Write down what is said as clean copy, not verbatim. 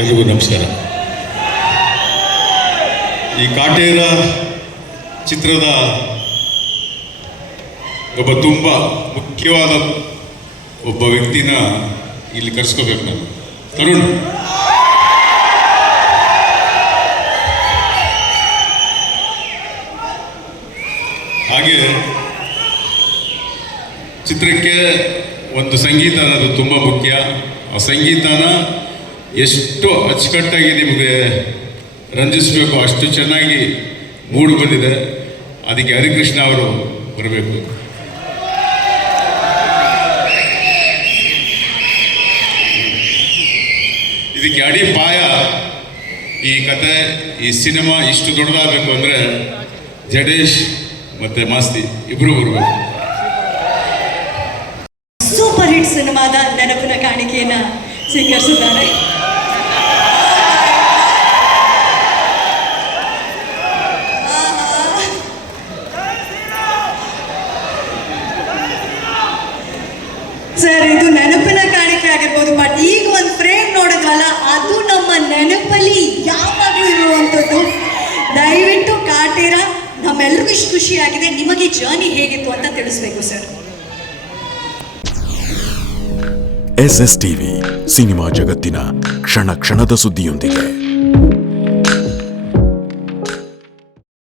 ಎಲ್ರಿಗೂ ನಮಸ್ಕಾರ. ಈ ಕಾಟೇರ ಚಿತ್ರದ ಒಬ್ಬ ತುಂಬ ಮುಖ್ಯವಾದ ಒಬ್ಬ ವ್ಯಕ್ತಿನ ಇಲ್ಲಿ ಕರೆಸ್ಕೋಬೇಕು ನಾನು. ತರುಣ್, ಹಾಗೆ ಚಿತ್ರಕ್ಕೆ ಒಂದು ಸಂಗೀತ ಅನ್ನೋದು ತುಂಬ ಮುಖ್ಯ. ಆ ಸಂಗೀತನ ಎಷ್ಟು ಅಚ್ಚುಕಟ್ಟಾಗಿ ನಿಮಗೆ ರಂಜಿಸಬೇಕು ಅಷ್ಟು ಚೆನ್ನಾಗಿ ಮೂಡಿ ಬಂದಿದೆ. ಅದಕ್ಕೆ ಹರಿಕೃಷ್ಣ ಅವರು ಬರಬೇಕು. ಇದಕ್ಕೆ ಅಡಿಪಾಯ ಈ ಕತೆ, ಈ ಸಿನಿಮಾ ಇಷ್ಟು ದೊಡ್ಡದಾಗಬೇಕು ಅಂದರೆ ಜಡೇಶ್ ಮತ್ತು ಮಾಸ್ತಿ ಇಬ್ಬರು ಬರಬೇಕು. ಸೂಪರ್ ಹಿಟ್ ಸಿನಿಮಾದ ನೆನಪಿನ ಕಾಣಿಕೆಯನ್ನು ಸ್ವೀಕರಿಸಿದ್ದಾರೆ. ಸರ್, ಇದು ನೆನಪಿನ ಕಾಣಿಕೆ ಆಗಿರ್ಬೋದು, ಬಟ್ ಈಗ ಒಂದು ಫ್ರೇಮ್ ನೋಡಿದ್ವಲ್ಲ, ಅದು ನಮ್ಮ ನೆನಪಲ್ಲಿ ಯಾವಾಗಲೂ ಇರುವಂಥದ್ದು. ದಯವಿಟ್ಟು ಕಾಟೇರ ನಮ್ಮೆಲ್ಲರಿಗೂ ಇಷ್ಟು ಖುಷಿಯಾಗಿದೆ. ನಿಮಗೆ ಜರ್ನಿ ಹೇಗಿತ್ತು ಅಂತ ತಿಳಿಸ್ಬೇಕು ಸರ್. SS TV ಸಿನಿಮಾ ಜಗತ್ತಿನ ಕ್ಷಣ ಕ್ಷಣದ ಸುದ್ದಿಯೊಂದಿಗೆ.